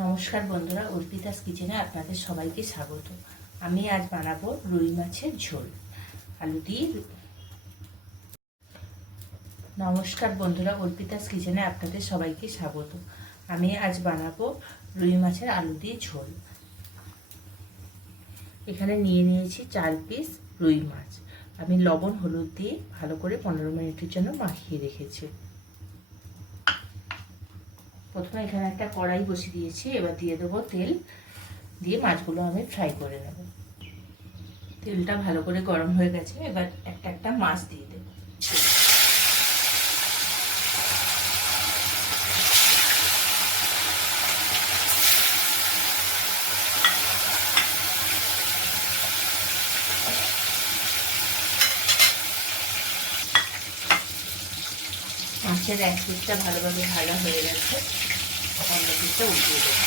নমস্কার বন্ধুরা, অর্পিতাস কিচেনে আপনাদের সবাইকে স্বাগত। আমি আজ বানাবো রুই মাছের ঝোল আলু দিয়ে। নমস্কার বন্ধুরা, অর্পিতাস কিচেনে আপনাদের সবাইকে স্বাগত। আমি আজ বানাবো রুই মাছের আলু দিয়ে ঝোল। এখানে নিয়ে নিয়েছি 4 পিস রুই মাছ। আমি লবণ হলুদ দিয়ে ভালো করে 15 মিনিটের জন্য মাখিয়ে রেখেছি। প্রথমে এখানে একটা কড়াই বসিয়ে দিয়েছি, এবার দিয়ে দেবো তেল, দিয়ে মাছগুলো আমি ফ্রাই করে নেব। তেলটা ভালো করে গরম হয়ে গেছে, এবার একটা একটা মাছ দিয়ে দেব। মাছের এক পিসটা ভালোভাবে ভাজা হয়ে গেছে, অন্য পিসটা উঠিয়ে দেব।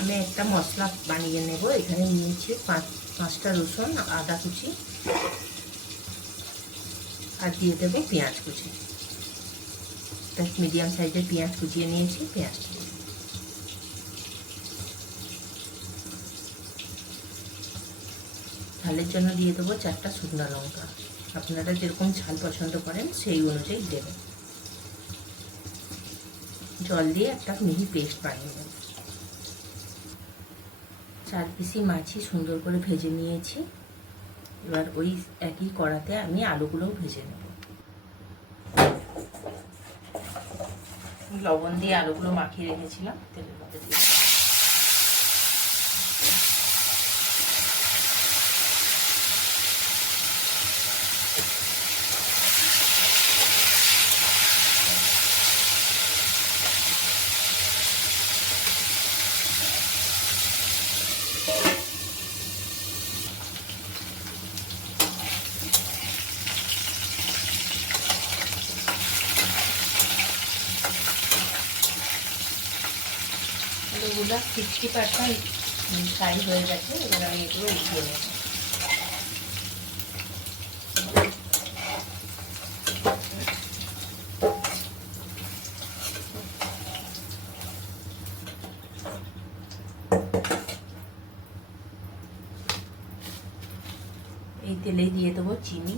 আমি একটা মশলা বানিয়ে নেব। এখানে নিয়েছি পাঁচটা রসুন, আদা কুচি, আর দিয়ে দেবো পেঁয়াজ কুচি। মিডিয়াম সাইজের পেঁয়াজ কুচিয়ে নিয়েছি। পেঁয়াজ ঝালের জন্য দিয়ে দেবো 4টা শুকনো লঙ্কা। আপনারা যেরকম ঝাল পছন্দ করেন সেই অনুযায়ী দেবেন। জল দিয়ে একটা মিহি পেস্ট বানিয়ে নেব। 4 পিসি মাছই সুন্দর করে ভেজে নিয়েছি। এবার ওই একই কড়াতে আমি আলুগুলোও ভেজে নেব। লবণ দিয়ে আলুগুলো মাখিয়ে রেখেছিলাম, তেলের মধ্যে দিয়ে আলুগুলো 60% ফ্রাই হয়ে গেছে। এবার আমি এগুলো উঠিয়ে নেব। এই তেলেই দিয়ে দেবো চিনি,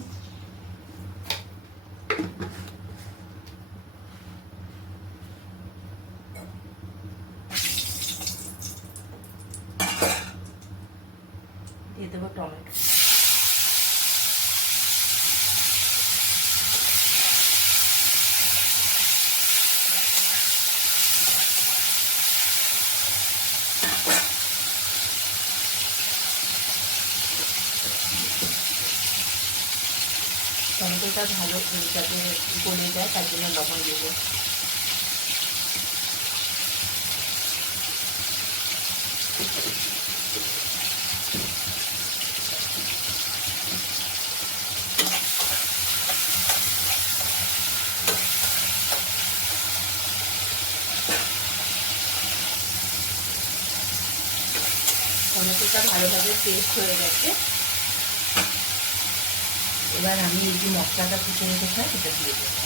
দিয়ে দেবো টমেটো, টমেটোটা ভালো যাতে গলে যায় তার জন্য লবণ দেব। টমেটোটা ভালোভাবে পেস্ট হয়ে গেছে। এবার আমি এই যে মশলাটা কুচে রেখেছিলাম সেটা দিয়ে দেবো।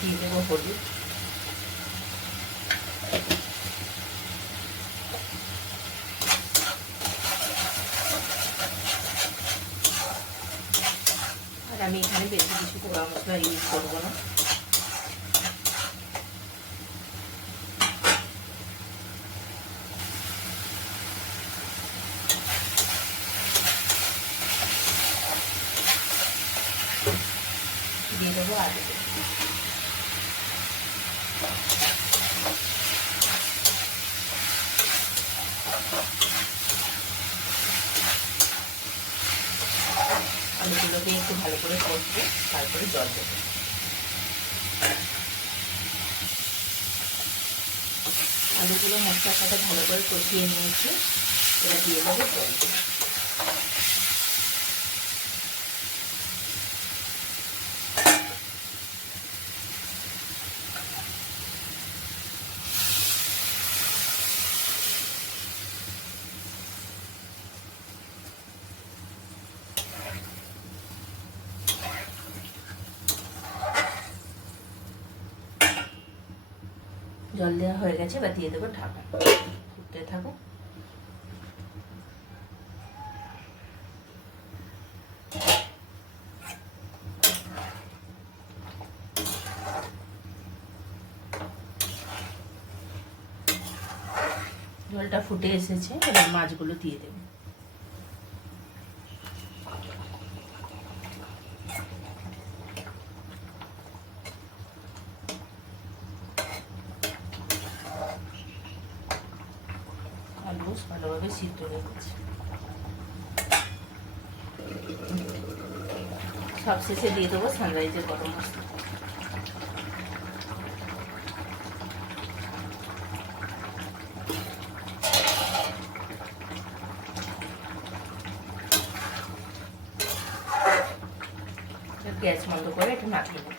দিয়ে দেবো হলুদ, আর আমি এখানে বেশি কিছু পোড়া মশলা ইউজ করবো না। দিয়ে দেবো আলু। আলুগুলোকে একটু ভালো করে কষবো, তারপরে জল দেবো। আলুগুলো মশলার সাথে ভালো করে কষিয়ে নিয়েছি। এবার দিয়ে দেবো জল। জল দেওয়া হয়ে গেছে, এবার দিয়ে দেবো ঢাকা। ফুটতে থাকো। জলটা ফুটে এসেছে, এবার মাছগুলো দিয়ে দেবো। আলু ভালোভাবে সিদ্ধ হয়ে গেছে। সবশেষে দিয়ে দেবো সানরাইজের গরম মশলা। গ্যাস বন্ধ করে একটু নাড়িয়ে দেবো।